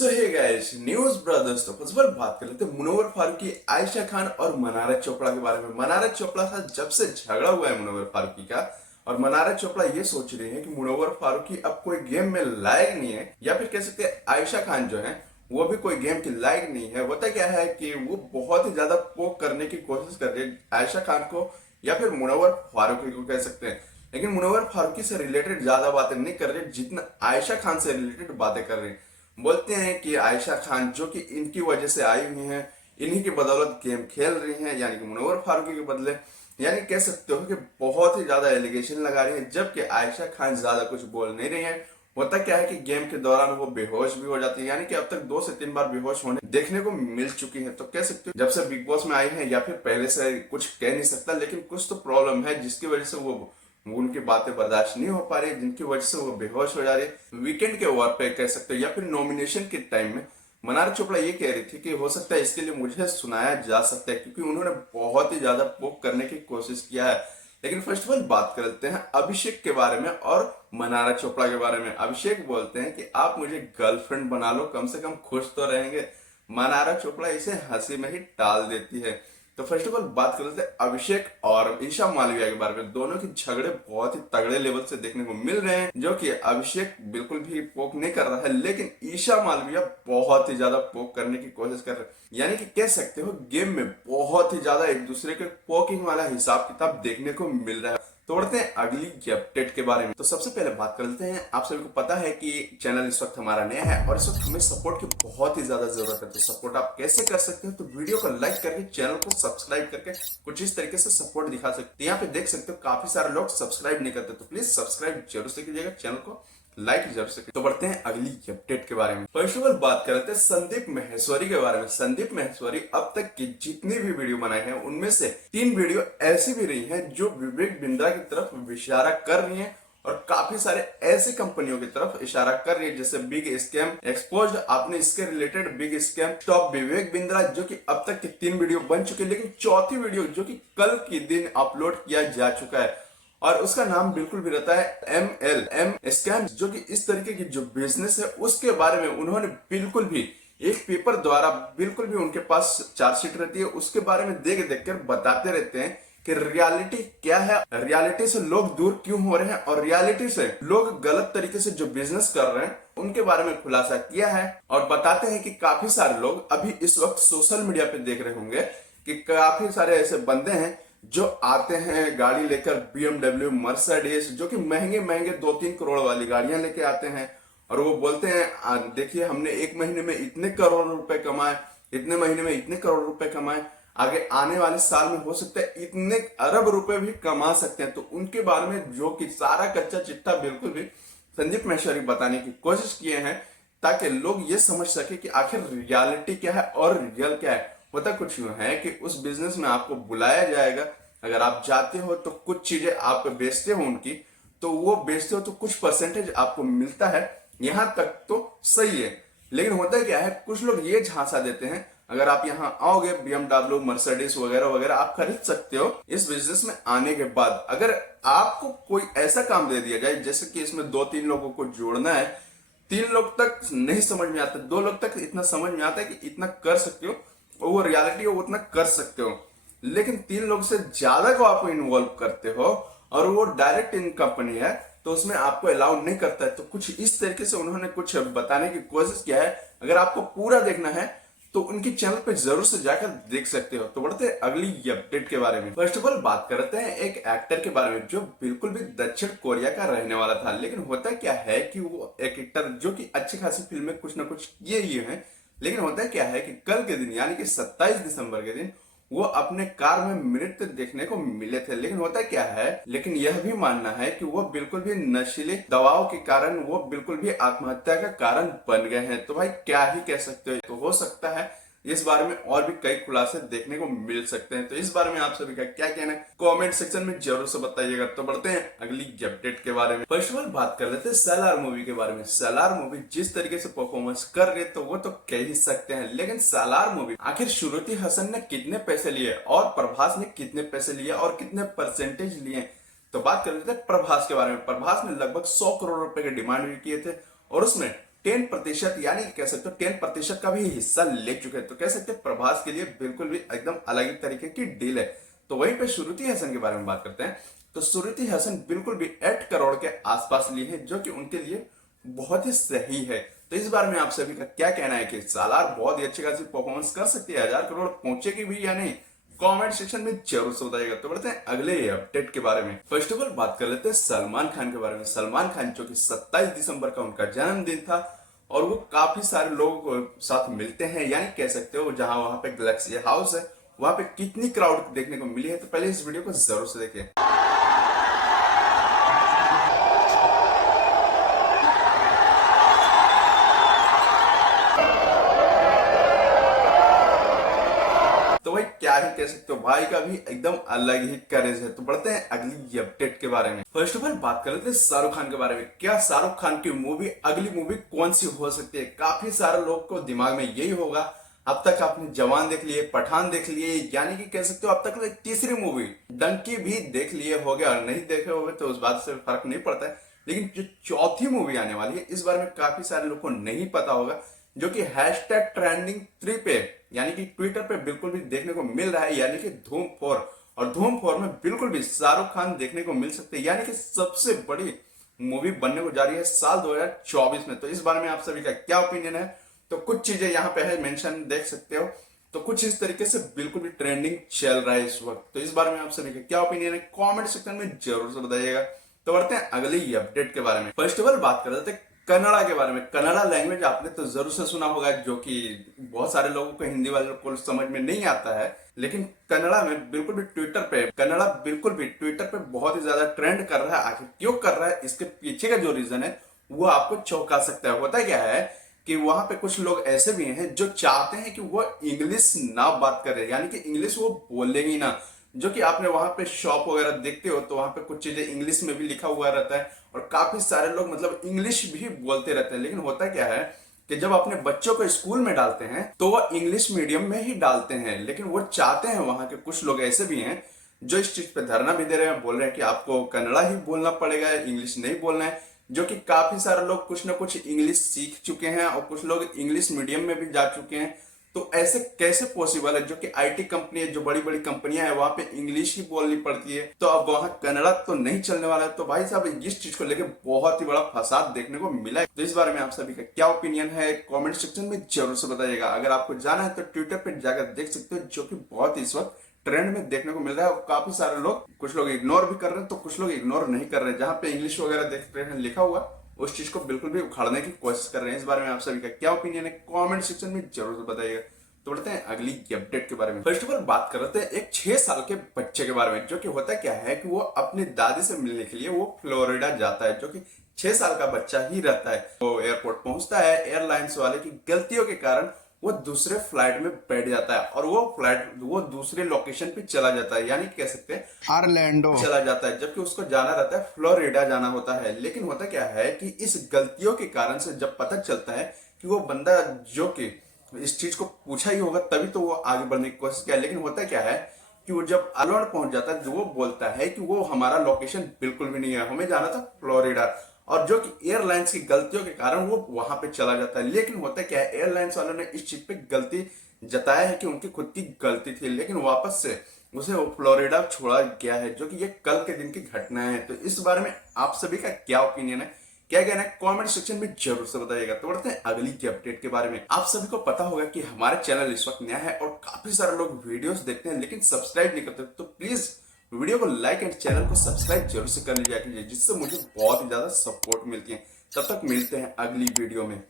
सो hey guys news brothers. तो first बात कर लेते हैं मुनव्वर फारूकी, आयशा खान और मनारा चोपड़ा के बारे में। मनारा चोपड़ा का जब से झगड़ा हुआ है मुनव्वर फारूकी का, और मनारा चोपड़ा ये सोच रही है कि मुनव्वर फारूकी अब कोई गेम में लायक नहीं है, या फिर कह सकते हैं आयशा खान जो है वो भी कोई गेम की लायक नहीं है। होता क्या है कि वो बहुत ही ज्यादा पोक करने की कोशिश कर रही है आयशा खान को या फिर मुनव्वर फारूकी को कह सकते हैं, लेकिन मुनव्वर फारूकी से रिलेटेड ज्यादा बातें नहीं कर रही जितना आयशा खान से रिलेटेड बातें कर रही है। बोलते हैं कि आयशा खान जो कि इनकी वजह से आई हुई हैं, इन्हीं की बदौलत गेम खेल रही हैं, यानी कि मुनव्वर फारूकी के बदले, यानी कह सकते हो कि बहुत ही ज्यादा एलिगेशन लगा रही है, जबकि आयशा खान ज्यादा कुछ बोल नहीं रही है। होता क्या है कि गेम के दौरान वो बेहोश भी हो जाती है, यानी कि अब तक 2 से 3 बार बेहोश होने देखने को मिल चुकी है। तो कह सकते हो जब से बिग बॉस में आई है या फिर पहले से कुछ कह नहीं सकता, लेकिन कुछ तो प्रॉब्लम है जिसकी वजह से वो उनकी बातें बर्दाश्त नहीं हो पा रही, जिनकी वजह से वो बेहोश हो जा रही है। वीकेंड के ओवर पे कह सकते हो या फिर नॉमिनेशन के टाइम में मनारा चोपड़ा ये कह रही थी कि हो सकता है इसके लिए मुझे सुनाया जा सकता है, क्योंकि उन्होंने बहुत ही ज्यादा पोक करने की कोशिश किया है। लेकिन फर्स्ट ऑफ ऑल बात करते हैं अभिषेक के बारे में और मनारा चोपड़ा के बारे में। अभिषेक बोलते हैं कि आप मुझे गर्लफ्रेंड बना लो, कम से कम खुश तो रहेंगे। मनारा चोपड़ा इसे हंसी में ही टाल देती है। तो फर्स्ट ऑफ ऑल बात कर लेते हैं अभिषेक और ईशा मालविया के बारे में। दोनों के झगड़े बहुत ही तगड़े लेवल से देखने को मिल रहे हैं, जो कि अभिषेक बिल्कुल भी पोक नहीं कर रहा है, लेकिन ईशा मालविया बहुत ही ज्यादा पोक करने की कोशिश कर रहे हैं। यानी कि कह सकते हो गेम में बहुत ही ज्यादा एक दूसरे के पोकिंग वाला हिसाब किताब देखने को मिल रहा है। तोड़ते हैं अगली की अपडेट के बारे में। तो सबसे पहले बात कर लेते हैं, आप सभी को पता है कि चैनल इस वक्त हमारा नया है और इस वक्त हमें सपोर्ट की बहुत ही ज्यादा जरूरत है। तो सपोर्ट आप कैसे कर सकते हो? तो वीडियो को लाइक करके चैनल को सब्सक्राइब करके कुछ इस तरीके से सपोर्ट दिखा सकते हैं। यहाँ पे देख सकते हो काफी सारे लोग सब्सक्राइब नहीं करते, तो प्लीज सब्सक्राइब जरूर से कीजिएगा, चैनल को लाइक जरूर से। तो बढ़ते हैं अगली अपडेट के बारे में। फर्स्ट ऑफ ऑल बात करते हैं संदीप माहेश्वरी के बारे में। संदीप माहेश्वरी अब तक की जितनी भी वीडियो बनाए हैं उनमें से 3 वीडियो ऐसी भी रही हैं जो विवेक बिंद्रा की तरफ इशारा कर रही हैं, और काफी सारे ऐसी कंपनियों की तरफ इशारा कर रही है, जैसे बिग स्कैम एक्सपोज्ड। आपने इसके related big scam stop Vivek Bindra, जो कि अब तक की 3 वीडियो बन चुकी है, लेकिन चौथी वीडियो जो कि कल के दिन अपलोड किया जा चुका है, और उसका नाम बिल्कुल भी रहता है MLM स्कैम, जो कि इस तरीके की जो बिजनेस है उसके बारे में उन्होंने बिल्कुल भी एक पेपर द्वारा बिल्कुल भी उनके पास चार्जशीट रहती है, उसके बारे में देख कर बताते रहते हैं कि रियलिटी क्या है, रियलिटी से लोग दूर क्यों हो रहे हैं, और रियलिटी से लोग गलत तरीके से जो बिजनेस कर रहे हैं उनके बारे में खुलासा किया है। और बताते हैं कि काफी सारे लोग अभी इस वक्त सोशल मीडिया पे देख रहे होंगे कि काफी सारे ऐसे बंदे हैं जो आते हैं गाड़ी लेकर, BMW मर्सिडीज, जो कि महंगे महंगे 2-3 करोड़ वाली गाड़ियां लेके आते हैं, और वो बोलते हैं देखिए हमने 1 महीने में इतने करोड़ रुपए कमाए, इतने महीने में इतने करोड़ रुपए कमाए, आगे आने वाले साल में हो सकता है इतने अरब रुपए भी कमा सकते हैं। तो उनके बारे में जो कि सारा कच्चा चिट्ठा बिल्कुल भी संदीप माहेश्वरी बताने की कोशिश किए हैं, ताकि लोग ये समझ सके कि आखिर रियलिटी क्या है और रियल क्या है। होता कुछ यूं है कि उस बिजनेस में आपको बुलाया जाएगा, अगर आप जाते हो तो कुछ चीजें आप बेचते हो उनकी, तो वो बेचते हो तो कुछ परसेंटेज आपको मिलता है, यहां तक तो सही है। लेकिन होता क्या है, कुछ लोग ये झांसा देते हैं अगर आप यहाँ आओगे BMW मर्सिडीज वगैरह वगैरह आप खरीद सकते हो इस बिजनेस में आने के बाद। अगर आपको कोई ऐसा काम दे दिया जाए जैसे कि इसमें 2-3 लोगों को जोड़ना है, 3 लोग तक नहीं समझ में आता, 2 लोग तक इतना समझ में आता है कि इतना कर सकते हो, वो रियलिटी है वो उतना कर सकते हो, लेकिन 3 लोग से ज्यादा को आप इन्वॉल्व करते हो और वो डायरेक्ट इन कंपनी है तो उसमें आपको अलाउ नहीं करता है। तो कुछ इस तरीके से उन्होंने कुछ बताने की कोशिश किया है। अगर आपको पूरा देखना है तो उनकी चैनल पे जरूर से जाकर देख सकते हो। तो बढ़ते हैं अगली अपडेट के बारे में। फर्स्ट ऑफ ऑल बात करते हैं एक एक्टर के बारे में जो बिल्कुल भी दक्षिण कोरिया का रहने वाला था, लेकिन होता क्या है कि वो एक एक्टर जो कि अच्छी खासी फिल्में कुछ ना कुछ किए ही हैं, लेकिन होता क्या है कि कल के दिन यानी कि 27 दिसंबर के दिन वो अपने कार में मृत देखने को मिले थे। लेकिन होता क्या है, लेकिन यह भी मानना है कि वो बिल्कुल भी नशीले दवाओं के कारण वो बिल्कुल भी आत्महत्या का कारण बन गए हैं। तो भाई क्या ही कह सकते हो, तो हो सकता है इस बारे में और भी कई खुलासे देखने को मिल सकते हैं। तो इस बारे में आप सभी का क्या कहना है कमेंट सेक्शन में जरूर से बताइएगा। तो बढ़ते हैं अगली अपडेट के बारे में। फर्स्ट ऑफ ऑल बात कर लेते हैं सलार मूवी के बारे में। सलार मूवी जिस तरीके से परफॉर्मेंस कर रहे तो वो तो कह ही सकते हैं, लेकिन सलार मूवी आखिर श्रुति हसन ने कितने पैसे लिए और प्रभास ने कितने पैसे लिए और कितने परसेंटेज लिए, तो बात कर लेते हैं प्रभास के बारे में। प्रभास ने लगभग 100 करोड़ रुपए के डिमांड भी किए थे और उसमें 10% यानी कह सकते हो 10% का भी हिस्सा ले चुके हैं। तो कह सकते हैं प्रभास के लिए बिल्कुल भी एकदम अलग ही तरीके की डील है। तो वहीं पे श्रुति हसन के बारे में बात करते हैं। तो श्रुति हसन बिल्कुल भी 8 करोड़ के आसपास ली है, जो कि उनके लिए बहुत ही सही है। तो इस बारे में आप सभी का क्या कहना है कि सालार बहुत ही अच्छी खासी परफॉर्मेंस कर सकती है, 1000 करोड़ पहुंचेगी भी या नहीं? कमेंट सेक्शन में जरूर से बताइएगा। तो बढ़ते हैं अगले अपडेट के बारे में। फर्स्ट ऑफ ऑल बात कर लेते हैं सलमान खान के बारे में। सलमान खान जो कि 27 दिसंबर का उनका जन्मदिन था और वो काफी सारे लोगों को साथ मिलते हैं, यानी कह सकते हो जहां वहां पे गैलेक्सी हाउस है वहां पे कितनी क्राउड देखने को मिली है। तो पहले इस वीडियो को जरूर से देखिए। तो भाई क्या ही कह सकते हो, भाई का भी एकदम अलग ही करेज है। तो बढ़ते हैं अगली अपडेट के बारे में। फर्स्ट ऑफ ऑल बात कर लेते हैं शाहरुख खान के बारे में। क्या शाहरुख खान की मूवी, अगली मूवी कौन सी हो सकती है? काफी सारे लोग को दिमाग में यही होगा। अब तक आपने जवान देख लिए, पठान देख लिए, यानी कि कह सकते हो अब तक तीसरी मूवी डंकी भी देख लिए होगे, और नहीं देखे होगे तो उस बात से फर्क नहीं पड़ता है। लेकिन जो चौथी मूवी आने वाली है इस बारे में काफी सारे लोग को नहीं पता होगा, जो कि #trending3 पे यानी कि ट्विटर पे बिल्कुल भी देखने को मिल रहा है, यानी कि धूम 4। और धूम 4 में बिल्कुल भी शाहरुख खान देखने को मिल सकते हैं, यानी कि सबसे बड़ी मूवी बनने को जा रही है साल 2024 में। तो इस बारे में आप सभी का क्या ओपिनियन है? तो कुछ चीजें यहाँ पे है मेंशन, देख सकते हो। तो कुछ इस तरीके से बिल्कुल भी ट्रेंडिंग चल रहा है इस वक्त। तो इस बारे में आप सभी का क्या ओपिनियन है कमेंट सेक्शन में जरूर से बताइएगा। तो बढ़ते हैं अगली अपडेट के बारे में। फर्स्ट ऑफ ऑल बात कर रहे थे कन्नड़ा के बारे में। कन्नड़ा लैंग्वेज आपने तो जरूर से सुना होगा, जो कि बहुत सारे लोगों को, हिंदी वालों को समझ में नहीं आता है। लेकिन कन्नड़ा में बिल्कुल भी ट्विटर पे, कन्नड़ा बिल्कुल भी ट्विटर पे बहुत ही ज्यादा ट्रेंड कर रहा है। आखिर क्यों कर रहा है, इसके पीछे का जो रीजन है वो आपको चौंका सकता है। होता क्या है कि वहां पे कुछ लोग ऐसे भी हैं जो चाहते हैं कि वो इंग्लिश ना बात करे, यानी कि इंग्लिश वो बोलेंगी ना। जो कि आपने वहां पे शॉप वगैरह देखते हो तो वहां पे कुछ चीजें इंग्लिश में भी लिखा हुआ रहता है, और काफी सारे लोग मतलब इंग्लिश भी बोलते रहते हैं। लेकिन होता क्या है कि जब अपने बच्चों को स्कूल में डालते हैं तो वो इंग्लिश मीडियम में ही डालते हैं। लेकिन वो चाहते हैं, वहां के कुछ लोग ऐसे भी हैं जो इस चीज पे धरना भी दे रहे हैं, बोल रहे हैं कि आपको कन्नड़ा ही बोलना पड़ेगा, इंग्लिश नहीं बोलना है। जो कि काफी सारे लोग कुछ ना कुछ इंग्लिश सीख चुके हैं और कुछ लोग इंग्लिश मीडियम में भी जा चुके हैं। तो ऐसे कैसे पॉसिबल है? जो कि आईटी कंपनी है, जो बड़ी बड़ी कंपनियां हैं, वहां पे इंग्लिश ही बोलनी पड़ती है, तो अब वहां कन्नड़ा तो नहीं चलने वाला है। तो भाई साहब इस चीज को लेकर बहुत ही बड़ा फसाद देखने को मिला है। तो इस बारे में आप सभी का क्या ओपिनियन है कमेंट सेक्शन में जरूर से बताइएगा। अगर आपको जाना है तो ट्विटर पे जाकर देख सकते हो, जो कि बहुत इस वक्त ट्रेंड में देखने को मिल रहा है। और काफी सारे लोग, कुछ लोग इग्नोर भी कर रहे हैं तो कुछ लोग इग्नोर नहीं कर रहे हैं। जहां पे इंग्लिश वगैरह देख रहे हैं लिखा हुआ, उस चीज को बिल्कुल भी उखाड़ने की कोशिश कर रहे हैं। इस बारे में आप सभी का क्या ओपिनियन है कमेंट सेक्शन में जरूर से बताइएगा। तो बढ़ते हैं अगली अपडेट के बारे में। फर्स्ट ऑफ ऑल बात कर रहे थे एक 6 साल के बच्चे के बारे में। जो कि होता क्या है कि वो अपनी दादी से मिलने के लिए वो फ्लोरिडा जाता है, जो कि 6 साल का बच्चा ही रहता है। वो एयरपोर्ट पहुंचता है, एयरलाइंस वाले की गलतियों के कारण वो दूसरे फ्लाइट में बैठ जाता है और वो दूसरे लोकेशन पे चला जाता है, यानी कह सकते हैं ऑरलैंडो चला जाता है, जबकि उसको जाना रहता है फ्लोरिडा जाना होता है। लेकिन होता क्या है कि इस गलतियों के कारण से जब पता चलता है कि वो बंदा, जो कि इस चीज को पूछा ही होगा तभी तो वो आगे बढ़ने की कोशिश किया। लेकिन होता क्या है कि वो जब अलोन पहुंच जाता है, जो वो बोलता है कि वो हमारा लोकेशन बिल्कुल भी नहीं है, हमें जाना था फ्लोरिडा। और जो कि एयरलाइंस की गलतियों के कारण वो वहां पे चला जाता है। लेकिन होता क्या है, एयरलाइंस वालों ने इस चीज पे गलती जताया है कि उनकी खुद की गलती थी, लेकिन वापस से उसे वो फ्लोरिडा छोड़ा गया है, जो कि ये कल के दिन की घटना है। तो इस बारे में आप सभी का क्या ओपिनियन है, क्या कहना है कमेंट सेक्शन में जरूर से बताइएगा। तो बढ़ते हैं अगली की अपडेट के बारे में। आप सभी को पता होगा कि हमारे चैनल इस वक्त नया है और काफी सारे लोग वीडियोस देखते हैं लेकिन सब्सक्राइब नहीं करते। तो प्लीज वीडियो को लाइक एंड चैनल को सब्सक्राइब जरूर से कर लीजिए, जिससे मुझे बहुत ही ज्यादा सपोर्ट मिलती है। तब तक मिलते हैं अगली वीडियो में।